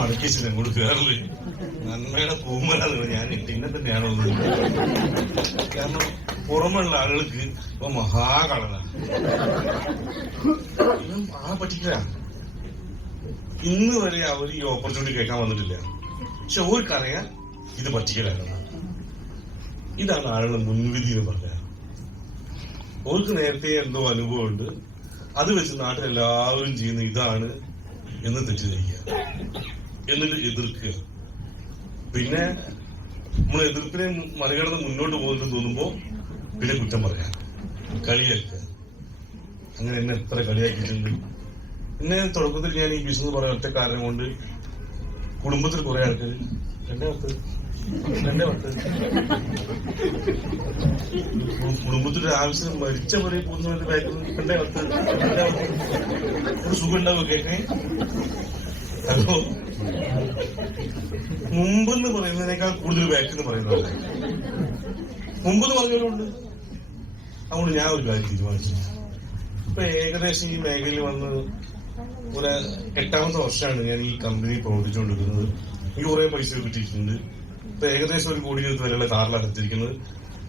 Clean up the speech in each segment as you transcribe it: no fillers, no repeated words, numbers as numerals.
മടക്കിച്ചില്ല അങ്ങോട്ട് കയറില്ല. നന്മയുടെ പൂമലാന്ന് ഞാൻ ഇന്നെ തന്നെയാണുള്ളത്. കാരണം പുറമുള്ള ആളുകൾക്ക് ഇപ്പൊ മഹാകളനാണ്. ആ പറ്റില്ല. ഇന്ന് വരെ അവർ ഈ ഓപ്പർച്യൂണിറ്റി കേൾക്കാൻ വന്നിട്ടില്ല. പക്ഷെ ഓർക്കറിയാം ഇത് പറ്റിക്കലാണ്. ഇതാണ് ആളുകൾ മുൻവിധി എന്ന് പറഞ്ഞ. ഓർക്ക് നേരത്തെ എന്തോ അനുഭവമുണ്ട്. അത് വെച്ച് നാട്ടിലെല്ലാവരും ചെയ്യുന്ന ഇതാണ് എന്ന് തെറ്റിദ്ധരിക്കുക, എന്നിട്ട് എതിർക്കുക. പിന്നെ നമ്മൾ എതിർപ്പിനെ മറികടന്ന് മുന്നോട്ട് പോകുന്നത് തോന്നുമ്പോ പിന്നെ കുറ്റം പറയാം, കളിയാക്കുക. അങ്ങനെ എന്നെ എത്ര കളിയാക്കിയിട്ടുണ്ട്. എന്നെ തുടക്കത്തിൽ ഞാൻ ഈ ബിസിനസ് പറയാൻ ഒറ്റ കാരണം കൊണ്ട് കുടുംബത്തിൽ കുറെ ആൾക്കാർ എന്റെ വട്ട് കുടുംബത്തിന്റെ ആവശ്യം മരിച്ച പോലെ പോകുന്നവരുടെ ബാക്കിൽ എന്റെ വട്ട് ഒരു സുഖം ഉണ്ടാവും കേൾക്കേ. അപ്പോ മുമ്പെന്ന് പറയുന്നതിനേക്കാൾ കൂടുതൽ ബാക്ക് എന്ന് പറയുന്നവരെ മുമ്പെന്ന് പറഞ്ഞവരുണ്ട്. അതുകൊണ്ട് ഞാൻ ഒരു കാര്യം തീരുമാനിച്ചു. ഇപ്പൊ ഏകദേശം ഈ മേഖലയിൽ വന്ന് ഒരു 8ാമത്തെ വർഷമാണ് ഞാൻ ഈ കമ്പനി പ്രവർത്തിച്ചുകൊണ്ടിരിക്കുന്നത്. എനിക്ക് കുറെ പൈസ കിട്ടിയിട്ടുണ്ട്. ഇപ്പൊ ഏകദേശം 1 കോടി വരെയുള്ള കാറിലാണ് എത്തിയിരിക്കുന്നത്.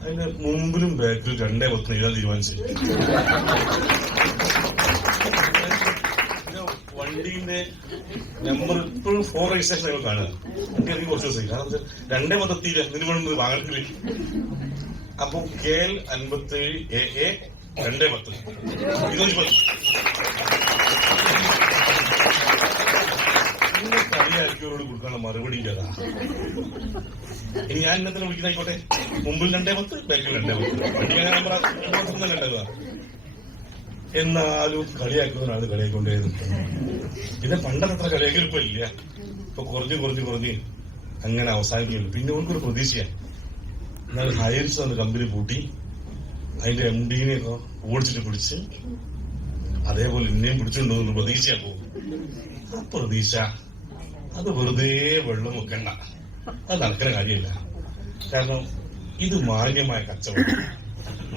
അതിന്റെ മുമ്പിലും ബാക്കിലും 2.10 എഴുതാൻ തീരുമാനിച്ചു. വണ്ടീന്റെ നമ്പർ ഇപ്പോഴും 4 രജിസ്ട്രേഷൻ ഞങ്ങൾ കാണുക. എനിക്ക് കുറച്ച് ദിവസമായി. കാരണം 2.10 ഇതിന് വേണ്ടി വാഹനത്തിൽ. അപ്പൊ KL 57 AA 210 210 കളിയാക്കിയവരോട് കൊടുക്കാനുള്ള മറുപടി ഇല്ലാതാ. ഇനി ഞാൻ ഇന്നത്തെ വിളിക്കുന്നായിക്കോട്ടെ. മുമ്പിൽ 210 ബാക്കിൽ 210 വണ്ടി നമ്പർ 210 കണ്ടതാ. എന്നാലും കളിയാക്കുന്നവരാണ് കളിയാക്കൊണ്ടേ നിൽക്കുന്നത്. പിന്നെ പണ്ടത്ര കളിയാക്കൽ ഇപ്പൊ ഇല്ല. ഇപ്പൊ കുറഞ്ഞ് അങ്ങനെ അവസാനിക്കുള്ളൂ. പിന്നെ ഓർക്കൊരു പ്രതീക്ഷയാണ്. എന്നാൽ ഹയൽസ് എന്ന കമ്പനി പൂട്ടി അതിന്റെ MD-നെ ഓടിച്ചിട്ട് പിടിച്ച് അതേപോലെ ഇന്നേയും പിടിച്ചിട്ടുണ്ടോന്ന് പ്രതീക്ഷയാ പോകും. ആ പ്രതീക്ഷ അത് വെറുതെ വെള്ളം വെക്കണ്ട. അത് നടക്കുന്ന കാര്യമില്ല. കാരണം ഇത് മാന്യമായ കച്ചവടം.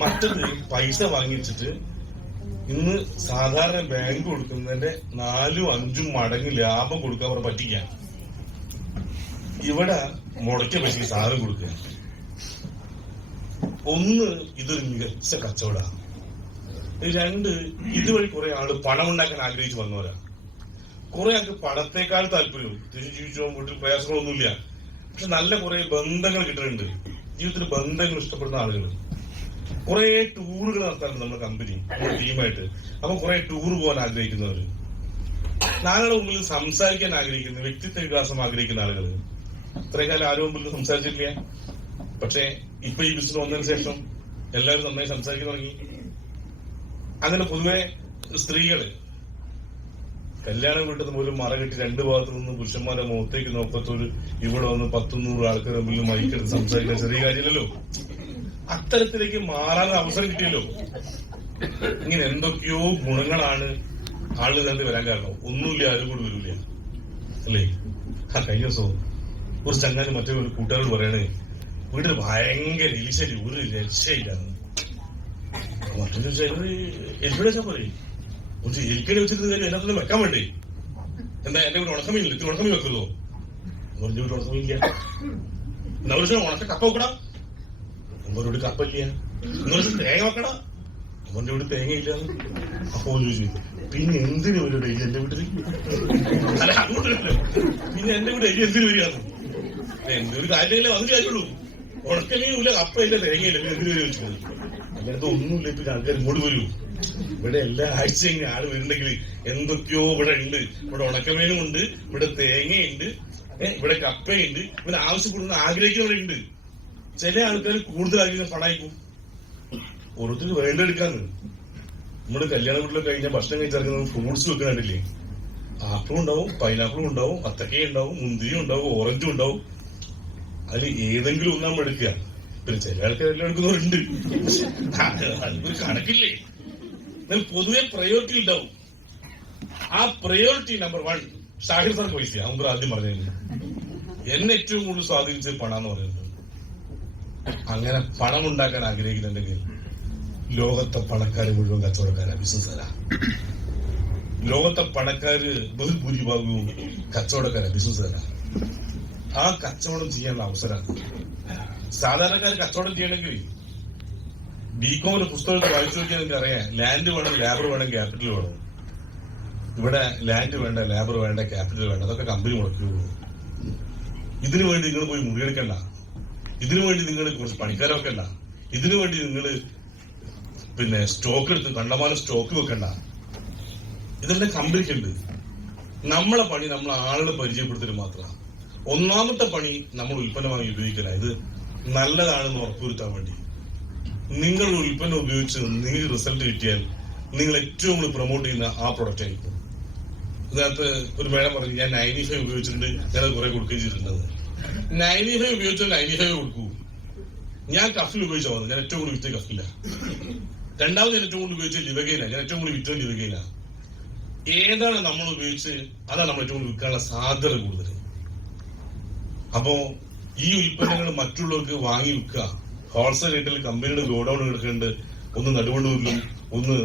മറ്റത് പൈസ വാങ്ങിച്ചിട്ട് ഇന്ന് സാധാരണ ബാങ്ക് കൊടുക്കുന്നതിന്റെ 4-5 മടങ്ങ് ലാഭം കൊടുക്കാൻ അവർ പറ്റിക്കാൻ. ഇവിടെ മുടക്കിയ പൈസക്ക് സാധനം കൊടുക്കുക. ഒന്ന്, ഇതൊരു മികച്ച കച്ചവടമാണ്. 2, ഇതുവഴി കുറെ ആള് പണം ഉണ്ടാക്കാൻ ആഗ്രഹിച്ചു വന്നവരാ. കുറെ ആൾക്ക് പണത്തെക്കാൾ താല്പര്യവും തിരിച്ചു ജീവിച്ചോ വീട്ടിൽ പ്രയാസങ്ങളൊന്നുമില്ല. പക്ഷെ നല്ല കുറെ ബന്ധങ്ങൾ കിട്ടുന്നുണ്ട്. ജീവിതത്തിൽ ബന്ധങ്ങൾ ഇഷ്ടപ്പെടുന്ന ആളുകൾ. കുറെ ടൂറുകൾ നടത്താറുണ്ട് നമ്മുടെ കമ്പനി, നമ്മുടെ ടീമായിട്ട്. അപ്പൊ കുറെ ടൂർ പോകാൻ ആഗ്രഹിക്കുന്നവര്, നാളുടെ മുമ്പിൽ സംസാരിക്കാൻ ആഗ്രഹിക്കുന്ന, വ്യക്തിത്വ വികാസം ആഗ്രഹിക്കുന്ന ആളുകൾ. ഇത്രയും കാലം ആരും മുമ്പിൽ സംസാരിച്ചിട്ടില്ല. പക്ഷെ ഇപ്പൊ ഈ ബിസിനസ് വന്നതിന് ശേഷം എല്ലാവരും നന്നായി സംസാരിക്കാൻ തുടങ്ങി. അങ്ങനെ പൊതുവെ സ്ത്രീകള് കല്യാണം വീട്ടിൽ നിന്ന് പോലും മറ കെട്ടി 2 ഭാഗത്തു നിന്ന് പുരുഷന്മാരെ മുഖത്തേക്ക് നോക്കത്തൊരു ഇവിടെ വന്ന് 10-100 ആൾക്കാരുടെ മുമ്പിൽ മൈക്കെടുത്ത് സംസാരിക്കാൻ ചെറിയ കാര്യമില്ലല്ലോ. അത്തരത്തിലേക്ക് മാറാൻ അവസരം കിട്ടിയല്ലോ. ഇങ്ങനെ എന്തൊക്കെയോ ഗുണങ്ങളാണ് ആളുകൾ തന്നെ വരാൻ കാരണം. ഒന്നുമില്ല, ആരും കൂടി വരില്ല അല്ലേ. കഴിഞ്ഞ ദിവസം ഒരു ചങ്ങാതി മറ്റേ ഒരു കൂട്ടുകാരോട് പറയണേ, വീട്ടിൽ ഭയങ്കര ഈശരി, ഒരു രക്ഷയില്ലാന്ന്. മറ്റൊരു എൽക്കടി വെച്ചാൽ പോലെ ഒരു എൽക്കടി വെച്ചിട്ട് എല്ലാത്തിനും വെക്കാൻ വേണ്ടേ. എന്താ എന്റെ വീട് ഉണക്കമീനില്ല, ഇത്തിരി ഉണക്കമീൻ വെക്കുമല്ലോ. അവരുടെ വീട് ഉണക്കമീനില്ല. എന്നാ ഒരു ഉണക്ക കപ്പ വെക്കടാ, അവരുടെ വീട് കപ്പയില്ല. എന്നൊരു തേങ്ങ വെക്കടാ, അവന്റെ വീട് തേങ്ങയില്ല. അപ്പൊ ചോദിച്ചു, പിന്നെ എന്തിനു വരും എലി എന്റെ വീട്ടിൽ? അല്ല അങ്ങോട്ടല്ലോ, പിന്നെ എന്റെ വീട് എലി എന്തിനു വരികയാണ്? എന്റെ ഒരു കാര്യമില്ല, അതിന് കാര്യമുള്ളൂ. ഉണക്കമീനില്ല, കപ്പയില്ല, തേങ്ങയില്ല, എന്തിനു വരും ചോദിച്ചത്. അങ്ങനത്തെ ഒന്നുമില്ല. ഇപ്പൊ ആൾക്കാർ ഇങ്ങോട്ട് വരൂ. ഇവിടെ എല്ലാ ആഴ്ചയും ഇങ്ങനെ ആള് വരുന്നുണ്ടെങ്കിൽ എന്തൊക്കെയോ ഇവിടെ ഉണ്ട്. ഇവിടെ ഉണക്കമീനും ഉണ്ട്, ഇവിടെ തേങ്ങയുണ്ട്, ഇവിടെ കപ്പയുണ്ട്. ഇവിടെ ആവശ്യപ്പെടുന്ന ആഗ്രഹിക്കുന്നവരുണ്ട്. ചില ആൾക്കാർ കൂടുതൽ ആഗ്രഹിക്കുന്ന പണായിക്കും. ഓരോരുത്തർക്ക് വേണ്ടെടുക്കാന്ന്. നമ്മുടെ കല്യാണ വീട്ടിലൊക്കെ കഴിഞ്ഞാൽ ഭക്ഷണം കഴിച്ചിറങ്ങുന്ന ഫ്രൂട്ട്സ് വെക്കുന്നുണ്ടില്ലേ. ആപ്പിളും ഉണ്ടാവും, പൈനാപ്പിളും ഉണ്ടാവും, അത്തക്കയും ഉണ്ടാവും, മുന്തിരിയും ഉണ്ടാവും, ഓറഞ്ചും ഉണ്ടാവും. അതിൽ ഏതെങ്കിലും ഒന്നാകുമ്പോ എടുക്കുക. പിന്നെ ചില ആൾക്കാർ എല്ലാം എടുക്കുന്നവരുണ്ട്. അതൊരു കണക്കില്ലേ. എന്നാൽ പൊതുവെ പ്രയോറിറ്റി ഉണ്ടാവും. ആ പ്രയോറിറ്റി നമ്പർ 1 ഷാഹിർ സാർ പൈസ. അവർക്ക് ആദ്യം പറഞ്ഞത് എന്നെ ഏറ്റവും കൂടുതൽ സ്വാധീനിച്ചത് പണമെന്ന് പറയുന്നത്. അങ്ങനെ പണം ഉണ്ടാക്കാൻ ആഗ്രഹിക്കുന്നുണ്ടെങ്കിൽ ലോകത്തെ പണക്കാർ മുഴുവൻ കച്ചവടക്കാരാ, ബിസിനസ്സുകാരാ. ലോകത്തെ പണക്കാര് ബഹുഭൂരിഭാഗവും കച്ചവടക്കാരാ, ബിസിനസ്സുകാരാണ്. ആ കച്ചവടം ചെയ്യാനുള്ള അവസരമാണ്. സാധാരണക്കാർ കച്ചവടം ചെയ്യണമെങ്കിൽ ബികോമിന്റെ പുസ്തകത്തിൽ വായിച്ചു നോക്കിയാൽ നിങ്ങൾക്ക് അറിയാം, ലാൻഡ് വേണം, ലേബർ വേണം, ക്യാപിറ്റൽ വേണം. ഇവിടെ ലാൻഡ് വേണ്ട, ലേബർ വേണ്ട, ക്യാപിറ്റൽ വേണ്ട, അതൊക്കെ കമ്പനി മുടക്കുകയുള്ളൂ. ഇതിനു വേണ്ടി നിങ്ങൾ പോയി മുറിയെടുക്കണ്ട, ഇതിനു വേണ്ടി നിങ്ങൾ കുറച്ച് പണിക്കാരെ വെക്കണ്ട, ഇതിനു വേണ്ടി നിങ്ങൾ പിന്നെ സ്റ്റോക്ക് എടുത്ത് കണ്ടമാനം സ്റ്റോക്ക് വെക്കണ്ട. ഇതെല്ലാം കമ്പനിക്കുണ്ട്. നമ്മളെ പണി നമ്മൾ ആളുകളെ പരിചയപ്പെടുത്തൽ മാത്രമാണ്. ഒന്നാമത്തെ പണി നമ്മൾ ഉൽപ്പന്നമായി ഉപയോഗിക്കില്ല. ഇത് നല്ലതാണെന്ന് ഉറപ്പുവരുത്താൻ വേണ്ടി നിങ്ങൾ ഉൽപ്പന്നം ഉപയോഗിച്ച് നിങ്ങൾക്ക് റിസൾട്ട് കിട്ടിയാൽ നിങ്ങൾ ഏറ്റവും കൂടുതൽ പ്രൊമോട്ട് ചെയ്യുന്ന ആ പ്രൊഡക്റ്റ് ആയിരിക്കും. ഇതിനകത്ത് ഒരു മേഡം പറഞ്ഞു, ഞാൻ 95 ഉപയോഗിച്ചിട്ടുണ്ട്, ഞാൻ കുറെ കൊടുക്കുകയും ചെയ്തിട്ടുണ്ടെന്ന്. 95 ഉപയോഗിച്ചാൽ 95 കൊടുക്കൂ. ഞാൻ കഫിൽ ഉപയോഗിച്ചാൽ വന്നു, ഞാൻ ഏറ്റവും കൂടുതൽ വിറ്റ കഫില്ല. രണ്ടാമത് ഞാൻ ഏറ്റവും കൂടുതൽ ഉപയോഗിച്ച ലിവഗൈന, ഞാൻ ഏറ്റവും കൂടുതൽ വിറ്റോ ലിവഗൈന. ഏതാണ് നമ്മൾ ഉപയോഗിച്ച് അതാണ് നമ്മൾ ഏറ്റവും കൂടുതൽ വിൽക്കാനുള്ള സാധ്യത കൂടുതൽ. അപ്പോ ഈ ഉൽപ്പന്നങ്ങൾ മറ്റുള്ളവർക്ക് വാങ്ങി വിൽക്കുക. ഹോൾസെയിൽ റേറ്റിൽ കമ്പനിയുടെ ഗോഡൌൺ എടുക്കേണ്ടത് ഒന്ന് നടുവണ്ണൂരിലും ഒന്ന്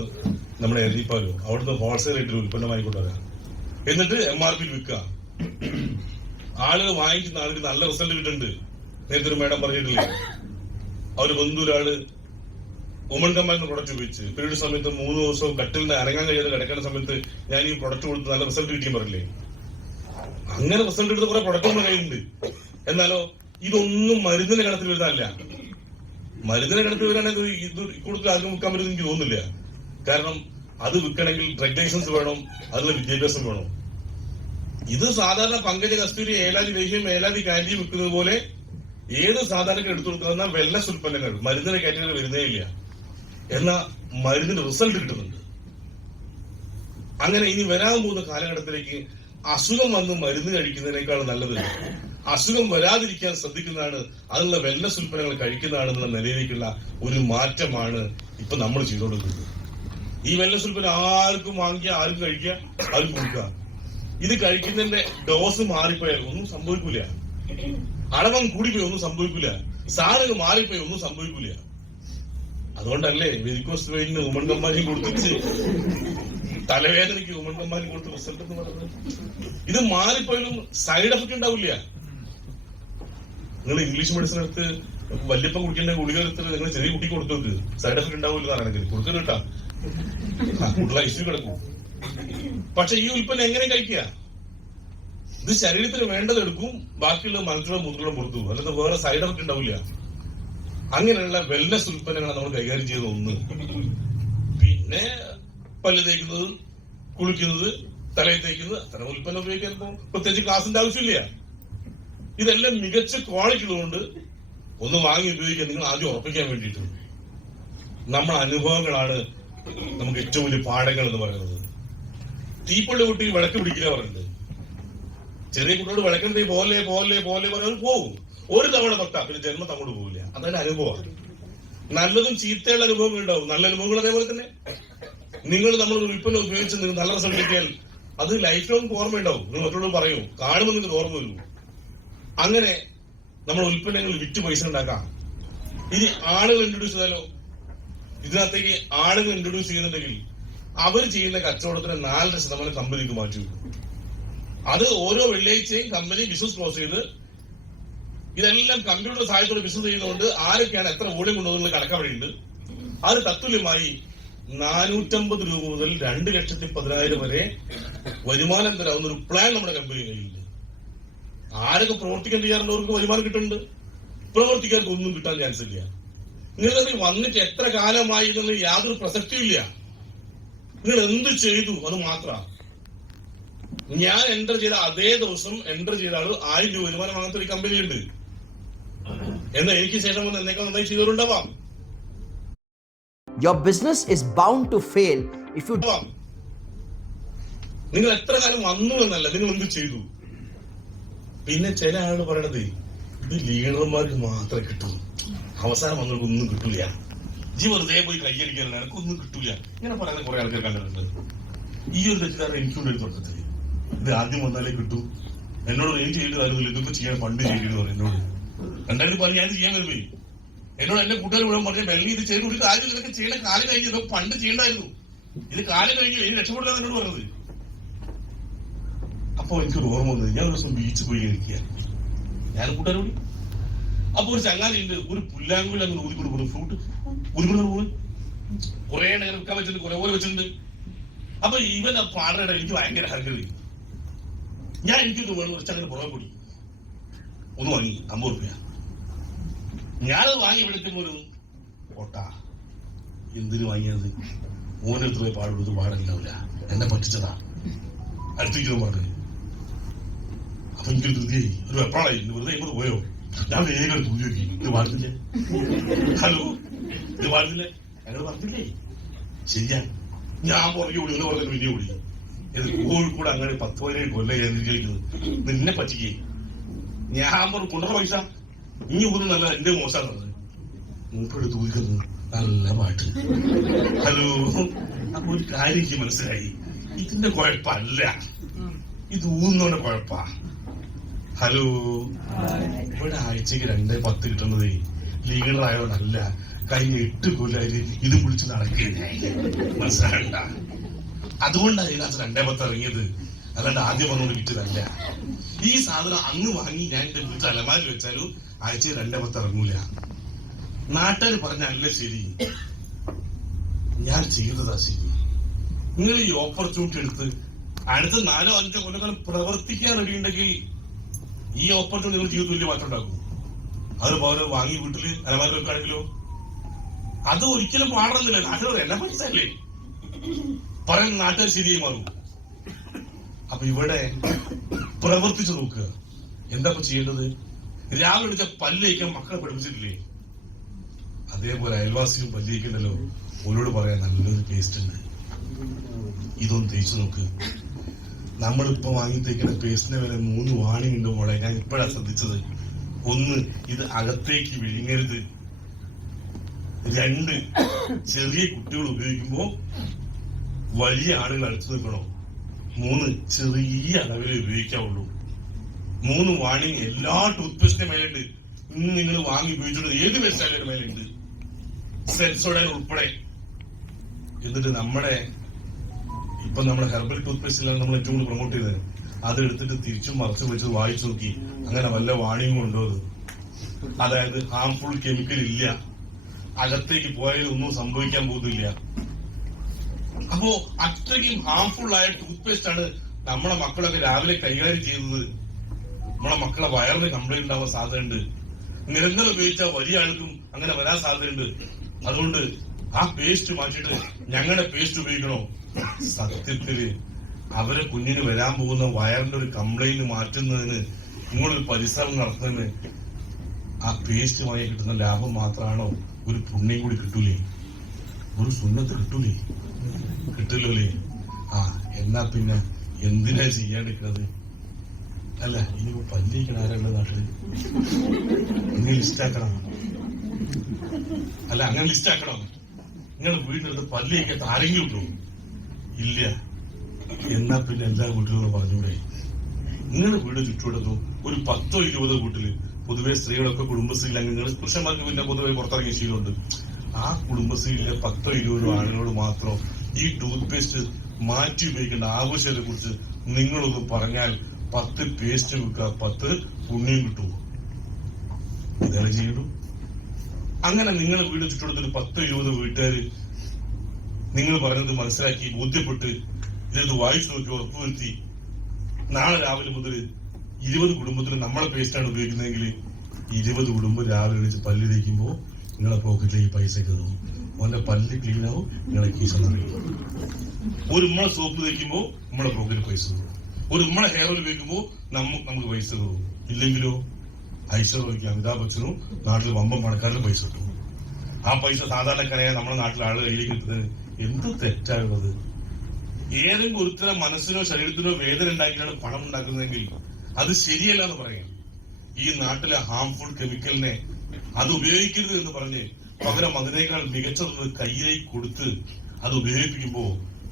നമ്മുടെ എറിപ്പാലും അവിടുന്ന് ഹോൾസെയിൽ റേറ്റിൽ ഉൽപ്പന്നമായി കൊണ്ടുവരാം. എന്നിട്ട് MRP വിൽക്കുക. ആളുകൾ വാങ്ങിക്കുന്ന ആൾക്ക് നല്ല റിസൾട്ട് കിട്ടുന്നുണ്ട്. നേരത്തെ ഒരു മേഡം പറഞ്ഞിട്ടില്ലേ, അവര് ബന്ധുരാള് വുമൺ കമ്പാനിന്റെ പ്രൊഡക്റ്റ് ഉപയോഗിച്ച് പീരീഡ് സമയത്ത് 3 ദിവസവും കട്ടിലിന് അനങ്ങാൻ കഴിയാതെ കിടക്കുന്ന സമയത്ത് ഞാൻ ഈ പ്രൊഡക്റ്റ് കൊടുത്ത് നല്ല റിസൾട്ട് കിട്ടിയും പറഞ്ഞില്ലേ. അങ്ങനെ റിസൾട്ട് എടുത്ത കുറെ പ്രൊഡക്റ്റ് നമ്മുടെ കയ്യിലുണ്ട്. എന്നാലോ ഇതൊന്നും മരുന്നിന്റെ കണത്തിൽ വരുന്നതല്ല. മരുന്നിന്റെ കണത്തിൽ വരാണെങ്കിൽ ഇത് കൂടുതൽ ആർക്കും വിൽക്കാൻ പറ്റുമെന്ന് എനിക്ക് തോന്നുന്നില്ല. കാരണം അത് വിൽക്കണമെങ്കിൽ ഡ്രഗ് ലൈസൻസ് വേണം, അതിനുള്ള വിദ്യാഭ്യാസം വേണം. ഇത് സാധാരണ പങ്കജ കസ്തൂരി ഏലാദി ലേഹ്യം ഏലാദി കാൻഡി വിൽക്കുന്നത് പോലെ ഏത് സാധാരണക്ക് എടുത്തു കൊടുക്കുന്ന വെൽനസ് ഉൽപ്പന്നങ്ങൾ മരുന്നിന്റെ കാറ്റഗറി വരുന്നേ ഇല്ല. എന്നാൽ മരുന്നിന് റിസൾട്ട് കിട്ടുന്നുണ്ട്. അങ്ങനെ ഇനി വരാൻ പോകുന്ന കാലഘട്ടത്തിലേക്ക് അസുഖം വന്ന് മരുന്ന് കഴിക്കുന്നതിനേക്കാൾ നല്ലത് അസുഖം വരാതിരിക്കാൻ ശ്രദ്ധിക്കുന്നതാണ്, അതിനുള്ള വെൽനസ് ഉൽപ്പന്നങ്ങൾ കഴിക്കുന്നതാണെന്നുള്ള നിലയിലേക്കുള്ള ഒരു മാറ്റമാണ് ഇപ്പൊ നമ്മൾ ചെയ്തുകൊണ്ടിരിക്കുന്നത്. ഈ വെൽനസ് ഉൽപ്പന്നം ആർക്കും വാങ്ങിക്കുക, ആർക്കും കഴിക്കുക, ആർക്കും കൊടുക്കുക. ഇത് കഴിക്കുന്നതിന്റെ ഡോസ് മാറിപ്പോയാൽ ഒന്നും സംഭവിക്കൂല, അളവം കൂടിപ്പോയി ഒന്നും സംഭവിക്കൂല, സാധനങ്ങൾ മാറിപ്പോയി ഒന്നും സംഭവിക്കൂല. അതുകൊണ്ടല്ലേ വെരിക്കോസ് വെയിന് വുമൺ കമ്പാനി കൊടുത്തിട്ട് തലവേദനയ്ക്ക് വുമൺ കമ്പാനി കൊടുത്ത റിസൾട്ട് എന്ന് പറയുന്നത്. ഇത് മാറിപ്പോയാലും സൈഡ് എഫക്ട് ഉണ്ടാവില്ല. നിങ്ങൾ ഇംഗ്ലീഷ് മെഡിസിൻ എടുത്ത് വല്യപ്പം കുടിക്കേണ്ട ഗുളിക എടുത്തിട്ട് നിങ്ങൾ ചെറിയ കുട്ടിക്ക് കൊടുത്തോക്ക് സൈഡ് എഫക്ട് ഉണ്ടാവില്ല എന്നാണെങ്കിൽ കൊടുക്കരുത് കേട്ടാ, കൂടുതൽ ഇഷ്യൂ കിടക്കും. പക്ഷെ ഈ ഉൽപ്പന്നം എങ്ങനെ കഴിക്കുക? ഇത് ശരീരത്തിന് വേണ്ടത് എടുക്കും, ബാക്കിയുള്ള മനസ്സിലുള്ള മുദ്രകളും പുറത്തു, അല്ലാതെ വേറെ സൈഡ് എഫക്ട് ഉണ്ടാവില്ല. അങ്ങനെയുള്ള വെൽനസ് ഉൽപ്പന്നങ്ങളാണ് നമ്മൾ കൈകാര്യം ചെയ്ത ഒന്ന്. പിന്നെ പല്ല് തേക്കുന്നത്, കുളിക്കുന്നത്, തലയിൽ തേക്കുന്നത്, അത്തരം ഉൽപ്പന്നം ഉപയോഗിക്കാൻ പ്രത്യേകിച്ച് ക്ലാസിന്റെ ആവശ്യമില്ല. ഇതെല്ലാം മികച്ച ക്വാളിറ്റി ഉള്ളതുകൊണ്ട് ഒന്ന് വാങ്ങി ഉപയോഗിക്കാൻ നിങ്ങൾ ആദ്യം ഉറപ്പിക്കാൻ വേണ്ടിയിട്ട് നമ്മുടെ അനുഭവങ്ങളാണ് നമുക്ക് ഏറ്റവും വലിയ പാഠങ്ങൾ എന്ന് പറയുന്നത്. തീപ്പള്ളി കുട്ടി വിളക്ക് പിടിക്കില്ല പറഞ്ഞിട്ട് ചെറിയ കുട്ടിയോട് വിളക്കണ്ടി പോലെ പോലെ പോലെ പറഞ്ഞാൽ പോകും. ഒരു തവണ തൊട്ടാ പിന്നെ ജന്മം അങ്ങോട്ട് പോകില്ല. അതാണ് അനുഭവമാണ്. നല്ലതും ചീത്തയുള്ള അനുഭവങ്ങൾ ഉണ്ടാവും, നല്ല അനുഭവങ്ങൾ അതേപോലെ തന്നെ. നിങ്ങൾ നമ്മൾ ഉൽപ്പന്നം ഉപയോഗിച്ച് നിങ്ങൾ നല്ല റിസൾട്ട് കിട്ടിയാൽ അത് ലൈഫ് ലോങ് ഓർമ്മയുണ്ടാവും. നിങ്ങൾ മറ്റുള്ളവർ പറയും, കാണുമ്പോൾ നിങ്ങൾക്ക് ഓർമ്മ വരും. അങ്ങനെ നമ്മൾ ഉൽപ്പന്നങ്ങൾ വിറ്റ് പൈസ ഉണ്ടാക്കാം. ഇനി ആളുകൾ ഇൻട്രൊഡ്യൂസ് ചെയ്താലോ? ഇതിനകത്തേക്ക് ആളുകൾ ഇൻട്രൊഡ്യൂസ് ചെയ്യുന്നുണ്ടെങ്കിൽ അവർ ചെയ്യുന്ന കച്ചവടത്തിന് 4% കമ്പനിക്ക് മാറ്റി വെക്കും. അത് ഓരോ വെള്ളിയാഴ്ചയും കമ്പനി ബിസിനസ് ക്ലോസ് ചെയ്ത് ഇതെല്ലാം കമ്പ്യൂട്ടർ സഹായത്തോടെ ബിസിനസ് ചെയ്യുന്നതുകൊണ്ട് ആരൊക്കെയാണ് എത്ര വോളിയം കൊണ്ടുവന്നുള്ള കണക്കവിടെയുണ്ട്. അത് തത്തുല്യമായി 450 രൂപ മുതൽ 2,10,000 വരെ വരുമാനം തരാവുന്ന ഒരു പ്ലാൻ നമ്മുടെ കമ്പനി കയ്യിലുണ്ട്. ആരൊക്കെ പ്രവർത്തിക്കാൻ ചെയ്യാറുള്ളവർക്ക് വരുമാനം കിട്ടുന്നുണ്ട്, പ്രവർത്തിക്കാർക്ക് ഒന്നും കിട്ടാൻ ചാൻസ് ഇല്ല. നിങ്ങളത് വന്നിട്ട് എത്ര കാലമായി എന്നുള്ള യാതൊരു പ്രസക്തിയില്ല. നിങ്ങൾ എന്ത് ചെയ്തു അത് മാത്രമാണ്. ഞാൻ എൻ്റർ ചെയ്ത അതേ ദിവസം എൻ്റർ ചെയ്ത ആൾ 1000 രൂപ വരുമാനം വാങ്ങാത്ത ഒരു കമ്പനിയുണ്ട്. എന്നാൽ എനിക്ക് ശേഷം വന്ന് എന്നേക്കാൾ നന്നായി ചെയ്തവരുണ്ടാവാം. Your business is bound to fail if you നിങ്ങൾ എത്ര കാലം വന്നു എന്നല്ല, നിങ്ങൾ എന്ത് ചെയ്തു. പിന്നെ ചില ആളുകൾ പറയണത് ഇത് ലീഡർമാർക്ക് മാത്രമേ കിട്ടൂ, അവസാനം വന്നവർക്ക് ഒന്നും കിട്ടൂല, വെറുതെ പോയി കൈയടിക്കാനുള്ള എനിക്കൊന്നും കിട്ടൂല, ഇങ്ങനെ പറയുന്ന കുറെ ആൾക്കാർ കണ്ടിട്ടുണ്ട്. ഈ ഒരു തെറ്റിദ്ധാരണ എനിക്കൂടെ ഒരു തുടക്കത്തിൽ ഇത് ആദ്യം വന്നാലേ കിട്ടൂ. എന്നോട് എനിക്ക് ചെയ്തിട്ട് കാര്യമില്ല, ഇതൊക്കെ ചെയ്യാൻ പണ്ട് ചെയ്തിരുന്നു എന്നോട് 2010 ഞാൻ ചെയ്യാൻ വരുമ്പോയി എന്നോട് എന്റെ കൂട്ടുകാർ മുഴുവൻ പറഞ്ഞ വെള്ളി ഇത് ചെയ്ത് ഒരു കാര്യം ഇതൊക്കെ ചെയ്യണ കാലം കഴിഞ്ഞ് ഇതൊക്കെ പണ്ട് ചെയ്യണ്ടായിരുന്നു, ഇത് കാലം കഴിഞ്ഞു ഇനി രക്ഷപ്പെടില്ല എന്നോട് പറഞ്ഞത്. അപ്പൊ എനിക്കൊരു ഓർമ്മ വന്നത്, ഞാൻ ഒരു ദിവസം ബീച്ച് പോയി ഇരിക്കുക, ഞാൻ കൂട്ടാരോടി. അപ്പൊ ഒരു ചങ്ങാതിണ്ട്, ഒരു പുല്ലാങ്കുല അങ്ങനെ ഊതിക്കൊണ്ട് ഫ്രൂട്ട് ഊതിക്കൊണ്ട് പോകും. കുറെ നേരം വെക്കാൻ വെച്ചിട്ടുണ്ട്, കുറെ പോലെ വെച്ചിട്ടുണ്ട്. അപ്പൊ ഇവൻ ആ പാടയുടെ എനിക്ക് ഭയങ്കര ഹർഗതി. ഞാൻ എനിക്കൊന്ന് വേണം വെച്ചാൽ അങ്ങനെ പുറകെ കൂടി ഒന്ന് വാങ്ങി 50 രൂപ. ഞാനത് വാങ്ങി ഇവിടെ എത്തുമ്പോ ഒരു ഓട്ടാ, എന്തിനു വാങ്ങിയത്? മോനെടുത്ത് പോയി പാടുള്ളത് പാടുണ്ടാവില്ല, എന്നെ പറ്റിച്ചതാ, അടുത്തേക്ക് പറഞ്ഞു. അപ്പൊ എനിക്കൊരു ധൃതിയായി, ഒരു വെപ്രാളായി, വെറുതെ ഇങ്ങോട്ട് പോയോ. ഞാൻ വേഗം തൂക്കി നോക്കി, ഇത് പാടുന്നില്ലേ? ഹലോ, ഇത് പാടുന്നില്ലേ? ഞങ്ങൾ പറഞ്ഞില്ലേ? ശരിയാ, ഞാൻ പുറകെ ഓടി, ഒന്ന് പുറകെ വലിയ ഓടി. ഇത് കോഴിക്കോട് അങ്ങനെ 10-15 കൊല്ലം കേന്ദ്രീകരിക്കുന്നത് നിന്നെ പറ്റിക്കേ. ഞാൻ പറഞ്ഞു കൊണ്ടുള്ള പൈസ ഇനി ഒന്നും നല്ല എന്റെ മോശമാണെന്ന്. മൂപ്പയുടെ തൂക്കുന്നത് നല്ല പാട്ട്. ഹലോ, അപ്പൊ ഒരു കാര്യം എനിക്ക് മനസ്സിലായി, ഇതിന്റെ കുഴപ്പമല്ല, ഇത് ഊന്നോടെ കുഴപ്പാ. ഹലോ, ഇവിടെ ആഴ്ചക്ക് 2-10 കിട്ടുന്നത് ലീഡറായോണ്ടല്ല, കഴിഞ്ഞ 8 കൊല്ലായിട്ട് ഇതും വിളിച്ച് നടക്കില്ല, മനസ്സിലാകണ്ട. അതുകൊണ്ടാണ് ഇതിനകത്ത് 2-10 ഇറങ്ങിയത്, അല്ലാണ്ട് ആദ്യം വന്നുകൊണ്ട് കിട്ടിയതല്ല. ഈ സാധനം അന്ന് വാങ്ങി ഞാൻ എന്റെ വീട്ടിൽ അലമാരിൽ വെച്ചാലും ആഴ്ചയിൽ 2-10 ഇറങ്ങൂല. നാട്ടുകാർ പറഞ്ഞല്ല ശരി, ഞാൻ ചെയ്തതാ ശരി. നിങ്ങൾ ഈ ഓപ്പർച്യൂണിറ്റി എടുത്ത് അടുത്ത 4-5 കൊല്ലക്കാലം പ്രവർത്തിക്കാൻ റെഡിയുണ്ടെങ്കിൽ ഈ ഓപ്പർച്യൂണിറ്റി നിങ്ങൾ ജീവിതത്തിൽ വലിയ മാറ്റം ഉണ്ടാക്കും. അത് പോലെ വാങ്ങി വീട്ടില് അലമാരിൽ വെക്കുകയാണെങ്കിലോ അത് ഒരിക്കലും പാടുന്നില്ല. നാട്ടുകാർ എന്നെ പഠിച്ചല്ലേ പറയുന്ന നാട്ടുകാർ ശരിയായി മാറും. അപ്പൊ ഇവിടെ പ്രവർത്തിച്ചു നോക്കുക. എന്താ ചെയ്യേണ്ടത്? രാവിലെ എടുത്ത പല്ലേക്കാൻ മക്കളെ പഠിപ്പിച്ചിട്ടില്ലേ? അതേപോലെ അയൽവാസിയും പല്ലേക്കണ്ടല്ലോ, ഓരോട് പറയാൻ നല്ലൊരു പേസ്റ്റ് ഉണ്ട്, ഇതൊന്ന് തേച്ചു നോക്ക്. നമ്മളിപ്പോ വാങ്ങി തേക്കുന്ന പേസ്റ്റിന് വില 3 വാണിംഗ് ഉണ്ട് മോളെ. ഞാൻ ഇപ്പോഴാണ് ശ്രദ്ധിച്ചത്. 1, ഇത് അകത്തേക്ക് വിഴുങ്ങരുത്. 2, ചെറിയ കുട്ടികൾ ഉപയോഗിക്കുമ്പോ വലിയ ആളുകൾ അടുത്ത് നിൽക്കണോ. 3, ചെറിയ അളവിൽ ഉപയോഗിക്കാവുള്ളൂ. 3 വാണിംഗ് എല്ലാ ടൂത്ത്പേസ്റ്റിന്റെ മേലുണ്ട്. ഇന്ന് നിങ്ങൾ വാങ്ങി ഉപയോഗിച്ചിട്ട് ഏത് പേസ്റ്റായാലും മേലുണ്ട്, സെൻസോഡൈൻ ഉൾപ്പെടെ. എന്നിട്ട് ഇപ്പൊ നമ്മുടെ ഹെർബൽ ടൂത്ത്പേസ്റ്റിലാണ് നമ്മൾ ഏറ്റവും കൂടുതൽ പ്രൊമോട്ട് ചെയ്തത്. അതെടുത്തിട്ട് തിരിച്ചും മറച്ചു വെച്ച് വായിച്ചു നോക്കി, അങ്ങനെ വല്ല വാണിംഗും ഉണ്ടോ? അതായത് ഹാംഫുൾ കെമിക്കൽ ഇല്ല, അകത്തേക്ക് പോയാലും ഒന്നും സംഭവിക്കാൻ പോകുന്നില്ല. അപ്പോ അത്രയ്ക്കും ഹാംഫുൾ ആയ ടൂത്ത്പേസ്റ്റ് ആണ് നമ്മളെ മക്കളൊക്കെ രാവിലെ കൈകാര്യം ചെയ്യുന്നത്. നമ്മളെ മക്കളെ വയറിന് കംപ്ലൈന്റ് ഉണ്ടാവാൻ സാധ്യതയുണ്ട്. നിരന്തരം ഉപയോഗിച്ചാൽ വലിയ ആൾക്കും അങ്ങനെ വരാൻ സാധ്യതയുണ്ട്. അതുകൊണ്ട് ആ പേസ്റ്റ് മാറ്റിയിട്ട് ഞങ്ങളുടെ പേസ്റ്റ് ഉപയോഗിക്കണോ? സത്യത്തില് അവരെ കുഞ്ഞിന് വരാൻ പോകുന്ന വയറിന്റെ ഒരു കംപ്ലൈന്റ് മാറ്റുന്നതിന് നിങ്ങളൊരു പരിശ്രമം നടത്തുന്നതിന് ആ പേസ്റ്റ് വാങ്ങി കിട്ടുന്ന ലാഭം മാത്രമാണോ? ഒരു പുണ്യം കൂടി കിട്ടൂലേ? ഒരു സുന്നത്ത് കിട്ടൂലേ? കിട്ടില്ലല്ലേ? എന്നാ പിന്നെ എന്തിനാ ചെയ്യാണ്ടിരിക്കുന്നത്? അല്ല, ഇനിയിപ്പോ പല്ലിക്കണ ആരാളുടെ നാട്ടില് നിങ്ങൾ ലിസ്റ്റാക്കണം. അല്ല, അങ്ങനെ ലിസ്റ്റാക്കണം. നിങ്ങൾ വീട്ടിനടുത്ത് പല്ലിയൊക്കെ ആരെങ്കിലും ഉണ്ടോ? ഇല്ല. എന്നാ പിന്നെ എല്ലാ വീട്ടുകളും പറഞ്ഞൂടെ? നിങ്ങളുടെ വീട് ചുറ്റുവട്ടത്തും ഒരു 10-20 വീട്ടില് പൊതുവെ സ്ത്രീകളൊക്കെ കുടുംബശ്രീയിൽ അംഗങ്ങൾ, പുരുഷന്മാർക്ക് പിന്നെ പൊതുവെ പുറത്തിറങ്ങിയ ശീലമുണ്ട്. ആ കുടുംബശ്രീയിലെ 10-20 ആളുകളോട് മാത്രം ഈ ടൂത്ത് പേസ്റ്റ് മാറ്റി ഉപയോഗിക്കേണ്ട ആവശ്യത്തെ കുറിച്ച് നിങ്ങളൊന്ന് പറഞ്ഞാൽ 10 പേസ്റ്റ് വെക്കുക, 10 പുണ്യം കിട്ടും. ഇതാണ് ചെയ്യണ്ടു. അങ്ങനെ നിങ്ങളെ വീട് ചുറ്റുവട്ടത്തിൽ 10-20 വീട്ടുകാര് നിങ്ങൾ പറഞ്ഞത് മനസ്സിലാക്കി ബോധ്യപ്പെട്ട് ഇതിനകത്ത് വായിച്ചു നോക്കി ഉറപ്പുവരുത്തി നാളെ രാവിലെ മുതൽ 20 കുടുംബത്തിന് നമ്മളെ പേസ്റ്റാണ് ഉപയോഗിക്കുന്നതെങ്കിൽ 20 കുടുംബം രാവിലെ എണീച്ച് പല്ല് തേക്കുമ്പോൾ നിങ്ങളെ പോക്കറ്റിലേക്ക് പൈസ കയറും. അവന്റെ പല്ല് ക്ലീൻ ആവും, നിങ്ങളെ കീശ നിറയും. ഒരു ഉമ്മളെ സോപ്പ് തേക്കുമ്പോൾ നമ്മളെ പോക്കറ്റിൽ പൈസ കയറും. ഒരു ഉമ്മളെ ഹെയർ ഓയിൽ ഉപയോഗിക്കുമ്പോൾ നമുക്ക് പൈസ കയറും. ഇല്ലെങ്കിലോ ഐശ്വര്യക്ക് അമിതാഭ് ബച്ചനും നാട്ടിൽ വമ്പം പണക്കാരിലും പൈസ കിട്ടും. ആ പൈസ സാധാരണക്കാരായ നമ്മുടെ നാട്ടിലെ ആളുകൾ കയ്യിലേക്ക് കിട്ടുന്നത് എന്ത് തെറ്റാണുള്ളത്? ഏതെങ്കിലും ഒരുത്തരം മനസ്സിനോ ശരീരത്തിനോ വേദന ഉണ്ടാക്കിയാണ് പണം ഉണ്ടാക്കുന്നതെങ്കിൽ അത് ശരിയല്ല എന്ന് പറയാം. ഈ നാട്ടിലെ ഹാംഫുൾ കെമിക്കലിനെ അത് ഉപയോഗിക്കരുത് എന്ന് പറഞ്ഞ് പകരം അതിനേക്കാൾ മികച്ചത് കയ്യിലേക്ക് കൊടുത്ത് അത് ഉപയോഗിപ്പിക്കുമ്പോ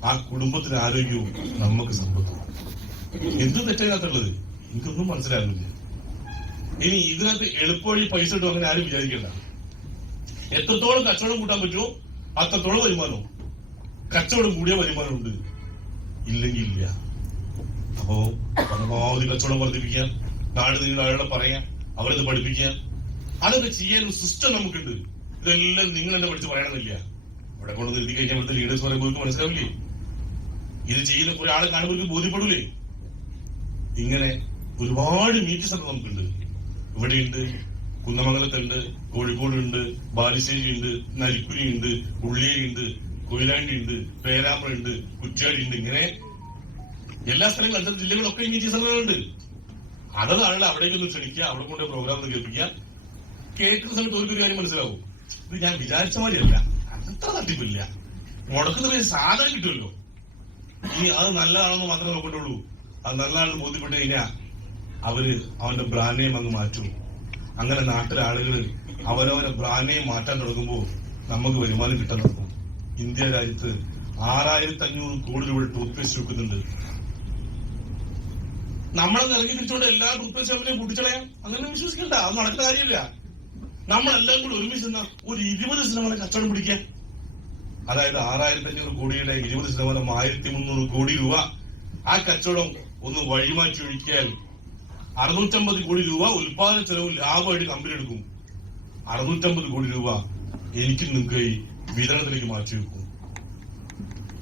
ആ കുടുംബത്തിന് ആരോഗ്യവും നമുക്ക് സമ്പത്തും. എന്ത് തെറ്റതിനകത്തുള്ളത് എനിക്കൊന്നും മനസ്സിലാകുന്നില്ല. ഇനി ഇതിനകത്ത് എളുപ്പവഴി പൈസ ഇട്ടു അങ്ങനെ ആരും വിചാരിക്കണ്ട. എത്രത്തോളം കച്ചവടം കൂട്ടാൻ പറ്റുമോ അത്രത്തോളം വരുമാനവും. കച്ചവടം കൂടിയ വരുമാനമുണ്ട്, ഇല്ലെങ്കിൽ ഇല്ല. അപ്പോ പരമാവധി കച്ചവടം വർദ്ധിപ്പിക്കാം, നാട് നിങ്ങൾ ആളുകളെ പറയാം, അവരത് പഠിപ്പിക്കാം. അതൊക്കെ ചെയ്യാൻ ഒരു സിസ്റ്റം നമുക്കുണ്ട്. ഇതെല്ലാം നിങ്ങൾ തന്നെ പഠിച്ച് പറയണമെന്നില്ല. അവിടെ കൊണ്ട് നിർത്തി കഴിഞ്ഞാൽ ഇവിടുത്തെ ലീഡേഴ്സ് പറയുമ്പോൾ മനസ്സിലാവില്ലേ? ഇത് ചെയ്യുന്ന കുറെ ആളെ കാണുമ്പോൾ ബോധ്യപ്പെടൂലേ? ഇങ്ങനെ ഒരുപാട് മീറ്റിംഗ് സെന്റർ നമുക്കുണ്ട്. ഇവിടെയുണ്ട്, കുന്നമംഗലത്തുണ്ട്, കോഴിക്കോടുണ്ട്, ബാലുശ്ശേരി ഉണ്ട്, നരിക്കുനി ഉണ്ട്, ഉള്ളിയേരി ഉണ്ട്, കൊയിലാണ്ടി ഉണ്ട്, പേരാമ്പ്ര ഉണ്ട്, കുറ്റ്യാടി ഉണ്ട്. ഇങ്ങനെ എല്ലാ സ്ഥലങ്ങളും അടുത്ത ജില്ലകളിലൊക്കെ മീറ്റിംഗ് സെന്ററുകളുണ്ട്. അതത് ആളുകൾ അവിടേക്കൊന്ന് ക്ഷണിക്കുക, അവിടെ കൊണ്ട് പ്രോഗ്രാം ഒന്ന് കേൾപ്പിക്കുക. കേൾക്കുന്ന സമയത്ത് ഒരു കാര്യം മനസ്സിലാവും, ഇത് ഞാൻ വിചാരിച്ച മാതിരിയല്ല, അത്ര തട്ടിപ്പില്ല, മുടക്കുന്ന സാധനം കിട്ടുമല്ലോ. ഇനി അത് നല്ലതാണെന്ന് മാത്രമേ നോക്കണ്ടുള്ളൂ. അത് നല്ലതാണെന്ന് ബോധ്യപ്പെട്ട് കഴിഞ്ഞാൽ അവര് അവന്റെ ബ്രാൻഡ് നെയിം അങ്ങ് മാറ്റും. അങ്ങനെ നാട്ടിലെ ആളുകൾ അവരവരെ ബ്രാൻഡ് നെയിം മാറ്റാൻ തുടങ്ങുമ്പോൾ നമുക്ക് വരുമാനം കിട്ടാൻ തുടങ്ങും. ഇന്ത്യ രാജ്യത്ത് 6500 കോടി രൂപ ടൂത്ത് പേസ്റ്റ് വെക്കുന്നുണ്ട്. നമ്മളെ ഇറങ്ങി തിരിച്ചുകൊണ്ട് എല്ലാ ടൂത്ത് പേസ്റ്റ് കമ്പനിയും കൂട്ടിച്ചളയാം, അങ്ങനെ വിശ്വസിക്കണ്ട. അത് നടക്കുന്ന കാര്യമില്ല. നമ്മളെല്ലാം കൂടി ഒരുമിച്ച് ഒരു 20% കച്ചവടം പിടിക്കാം. അതായത് 6500 കോടിയുടെ 20% 1300 കോടി രൂപ. ആ കച്ചവടം ഒന്ന് വഴിമാറ്റി ഒഴിക്കിയാൽ 650 കോടി രൂപ ഉൽപാദന ചെലവ് ലാഭമായിട്ട് കമ്പനി എടുക്കും. 650 കോടി രൂപ എനിക്ക് നിങ്ങൾക്ക് ഈ വിതരണത്തിലേക്ക് മാറ്റി വെക്കും.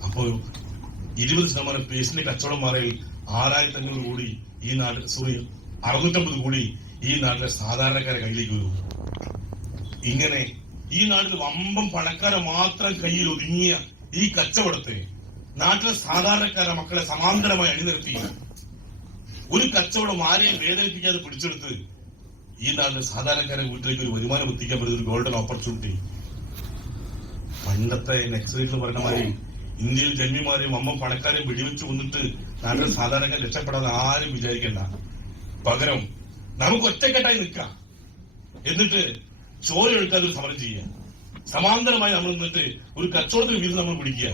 അപ്പോ 20% പേസ്റ്റിന്റെ കച്ചവടം മാറിയാൽ 6500 കോടി ഈ നാട് 650 കോടി ഈ നാട്ടിലെ സാധാരണക്കാരെ കയ്യിലേക്ക് വരും. ഇങ്ങനെ ഈ നാട്ടിൽ വമ്പം പണക്കാരെ മാത്രം കയ്യിൽ ഒതുങ്ങിയ ഈ കച്ചവടത്തെ നാട്ടിലെ സാധാരണക്കാരെ മക്കളെ സമാന്തരമായി അണിനിരത്തി ഒരു കച്ചവടം ആരെയും വേദനിപ്പിക്കാതെ പിടിച്ചെടുത്ത് ഈ നാട്ടിലെ സാധാരണക്കാരെ വീട്ടിലേക്ക് ഒരു വരുമാനം എത്തിക്കാൻ പറ്റുന്ന ഒരു ഗോൾഡൻ ഓപ്പർച്യൂണിറ്റി. പണ്ടത്തെ നെക്സലൈറ്റ് പറഞ്ഞ മാതിരി ഇന്ത്യയിൽ ജന്മിമാരെയും വമ്പം പണക്കാരെയും വെടിവെച്ച് കൊന്നിട്ട് നാട്ടിലെ സാധാരണക്കാർ രക്ഷപ്പെടാതെ ആരും വിചാരിക്കണ്ട. പകരം നമുക്ക് ഒറ്റക്കെട്ടായി നിൽക്കാം, എന്നിട്ട് ചോര എടുക്കാതെ ഒരു സമരം ചെയ്യുക. സമാന്തരമായി നമ്മൾ നിന്നിട്ട് ഒരു കച്ചവടത്തിന് വീട് നമ്മൾ പിടിക്കുക.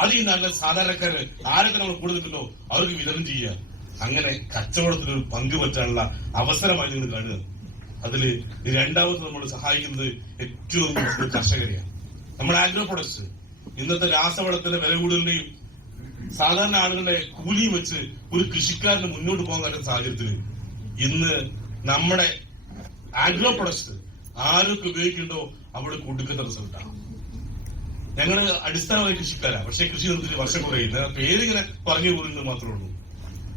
അത് ഈ നാട്ടിലെ സാധാരണക്കാര് ആരൊക്കെ നമ്മൾ കൂടെ നിൽക്കുന്നോ അവർക്ക് വിതരണം ചെയ്യുക. അങ്ങനെ കച്ചവടത്തിന് ഒരു പങ്ക് പറ്റാനുള്ള അവസരമായി നിങ്ങൾ കാണുക. അതില് രണ്ടാമത് നമ്മൾ സഹായിക്കുന്നത് ഏറ്റവും കർഷകരെയാണ്. നമ്മുടെ ആഗ്രോ പ്രൊഡക്ട്സ് ഇന്നത്തെ രാസവളത്തിന്റെ വില കൂടുതലിനെയും സാധാരണ ആളുകളുടെ കൂലിയും വെച്ച് ഒരു കൃഷിക്കാരന് മുന്നോട്ട് പോകാൻ പറ്റുന്ന സാഹചര്യത്തിൽ ഇന്ന് നമ്മുടെ ആഗ്രോ പ്രൊഡക്ട്സ് ആരൊക്കെ ഉപയോഗിക്കുന്നുണ്ടോ അവിടെ കൊടുക്കുന്ന റിസൾട്ടാണ്. ഞങ്ങള് അടിസ്ഥാനമായി കൃഷിക്കാരാണ്, പക്ഷെ കൃഷി നിർത്തിയിട്ട് വർഷം കുറയില്ല. പേരിങ്ങനെ പറഞ്ഞു പോരുന്നത് മാത്രമേ ഉള്ളൂ.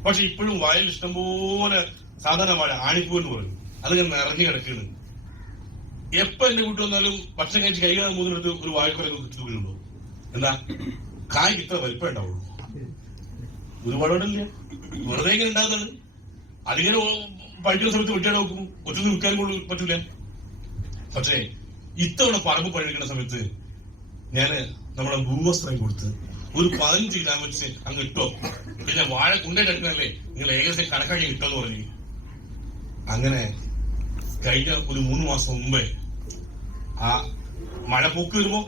പക്ഷെ ഇപ്പോഴും വയൽ ഇഷ്ടംപോലെ സാധാരണ വാഴ ആണിപ്പൂ എന്ന് പറയും, അതിങ്ങനെ നിറഞ്ഞു കിടക്കുന്നു. എപ്പോ എന്റെ വീട്ടിൽ വന്നാലും ഭക്ഷണം കഴിച്ച് കൈകാൽ മൂന്നിനടുത്ത് ഒരു വാഴക്കുറയൊക്കെ കിട്ടുന്നു വീഴുണ്ടോ? എന്താ കായ്ക്ക് ഇത്ര വലിപ്പം ഉണ്ടാവുള്ളൂ. ഒരുപാടില്ല, വെറുതെ ഇങ്ങനെ ഉണ്ടാകുന്നത്. അതിങ്ങനെ പഴിക്കുന്ന സമയത്ത് വെട്ടിയാടെ വെക്കും, ഒറ്റന്ന് വിൽക്കാൻ കൊണ്ട് പറ്റൂല. പക്ഷേ ഇത്തവണ പറമ്പ് പഴിക്കുന്ന സമയത്ത് ഞാന് നമ്മളെ ഭൂവസ്ത്രം കൊടുത്ത് ഒരു 15 ഗ്രാം വെച്ച് അങ്ങ് ഇട്ടോ. പിന്നെ വാഴ കുണ്ടേ കിടക്കുന്നല്ലേ, നിങ്ങൾ ഏകദേശം കണക്കാക്കി ഇട്ടോന്ന് പറഞ്ഞു. അങ്ങനെ കഴിഞ്ഞ ഒരു 3 മാസം മുമ്പേ ആ മഴ പൊക്ക് വരുമ്പോ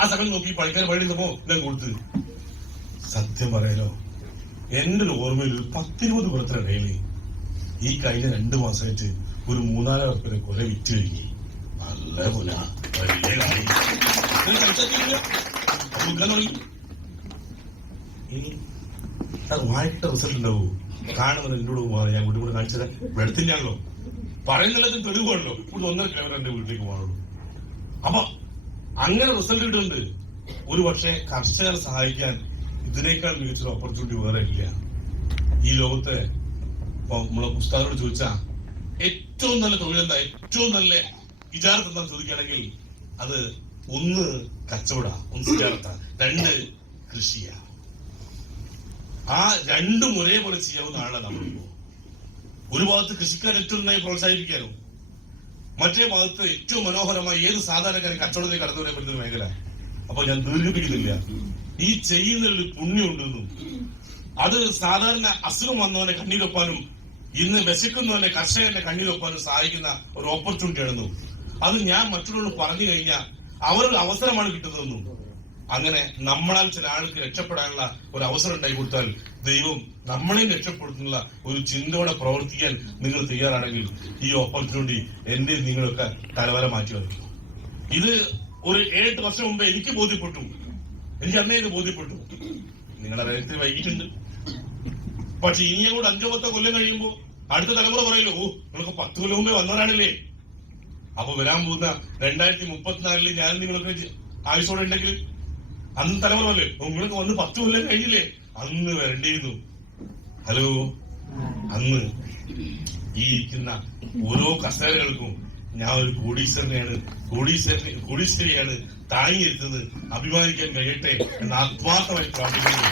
ആ സമയം നോക്കി പണിക്കാർ പണിയുമ്പോ ഞാൻ കൊടുത്ത്. സത്യം പറയാലോ, എന്റെ ഒരു ഓർമ്മയിൽ ഒരു 10-20 പുറത്തിനിടയിൽ ഈ കഴിഞ്ഞ 2 മാസമായിട്ട് ഒരു 3-4 ഉറുപ്പിക കൊല വിറ്റ് കഴിഞ്ഞു. നല്ല കൊല ഇനി അത് വായിട്ട റിസൾട്ട് ഉണ്ടാവൂ. കാണുന്നത് എന്നോട് ഞാൻ വീട്ടിൽ കൂടെ കാണിച്ചത് വെളുത്തില്ലാണല്ലോ, പറയുന്നില്ലതും തെളിവാണല്ലോ. ഇവിടെ 1.5 കിലോമീറ്റർ എന്റെ വീട്ടിലേക്ക് പോകാനുള്ളൂ. അപ്പൊ അങ്ങനെ റിസൾട്ട് കിട്ടുന്നുണ്ട്. ഒരു പക്ഷേ കർഷകരെ സഹായിക്കാൻ ഇതിനേക്കാൾ മികച്ചൊരു ഓപ്പർച്യൂണിറ്റി വേറെ ഇല്ല ഈ ലോകത്ത്. ഇപ്പൊ നമ്മളെ പുസ്തകങ്ങളോട് ചോദിച്ചാ ഏറ്റവും നല്ല തൊഴിലെന്താ, ഏറ്റവും നല്ല വിചാരത്ത് എന്താ ചോദിക്കുകയാണെങ്കിൽ അത് 1 കച്ചവട, 1 വിചാരത്ത, 2 കൃഷിയാ. ആ 2ഉം ഒരേപോലെ ചെയ്യാവുന്ന ആളാണ് നമ്മളിപ്പോ. ഒരു ഭാഗത്ത് കൃഷിക്കാർ ഏറ്റവും നന്നായി പ്രോത്സാഹിപ്പിക്കാനും മറ്റേ ഭാഗത്ത് ഏറ്റവും മനോഹരമായി ഏത് സാധാരണക്കാരെ കച്ചവടത്തിലേക്ക് കടന്നു വരാൻ പറ്റുന്ന മേഖല. അപ്പൊ ഞാൻ ദീർഘിപ്പിക്കുന്നില്ല. ഈ ചെയ്യുന്നതിൽ പുണ്യമുണ്ടെന്നും അത് സാധാരണ അസുഖം വന്നവനെ കണ്ണീരൊപ്പാനും ഇന്ന് വിശക്കുന്നവനെ കർഷകന്റെ കണ്ണീരൊപ്പാനും സഹായിക്കുന്ന ഒരു ഓപ്പർച്യൂണിറ്റി ആണെന്നും അത് ഞാൻ മറ്റുള്ളവർ പറഞ്ഞു കഴിഞ്ഞാൽ അവർക്ക് അവസരമാണ് കിട്ടുന്നതെന്നും അങ്ങനെ നമ്മളാൽ ചില ആൾക്ക് രക്ഷപ്പെടാനുള്ള ഒരു അവസരം ഉണ്ടായി കൊടുത്താൽ ദൈവം നമ്മളെയും രക്ഷപ്പെടുത്തുന്ന ഒരു ചിന്തയോടെ പ്രവർത്തിക്കാൻ നിങ്ങൾ തയ്യാറാണെങ്കിൽ ഈ ഓപ്പർച്യൂണിറ്റി എന്റെ നിങ്ങളൊക്കെ തലവര മാറ്റി വയ്ക്കും. ഇത് ഒരു 7 വർഷം മുമ്പ് എനിക്ക് ബോധ്യപ്പെട്ടു. എനിക്ക് അന്നേ ഇത് ബോധ്യപ്പെട്ടു. നിങ്ങളുടെ വേഗത്തിൽ വൈകിട്ടുണ്ട്. പക്ഷെ ഇനി അങ്ങോട്ട് 5-10 കൊല്ലം കഴിയുമ്പോ അടുത്ത തലമുറ പറയല്ലോ, ഓ നിങ്ങൾക്ക് 10 കൊല്ലം മുമ്പേ വന്നവരാണല്ലേ. അപ്പൊ വരാൻ പോകുന്ന 2034 ഞാൻ നിങ്ങൾക്ക് ആയുസോടെ ഉണ്ടെങ്കിൽ അന്ന് തലമുറ പറയല്ലേ, നിങ്ങൾക്ക് വന്ന് 10 കൊല്ലം കഴിഞ്ഞില്ലേ, അന്ന് വരണ്ടിരുന്നു. ഹലോ, അന്ന് ഈ ഇരിക്കുന്ന ഓരോ കസേരകൾക്കും ഞാൻ ഒരു കോടീശ്വരിയാണ് താങ്ങിയിരുന്നത്, അഭിമാനിക്കാൻ കഴിയട്ടെ എന്ന് ആത്മാർത്ഥമായി പ്രാർത്ഥിക്കുന്നു.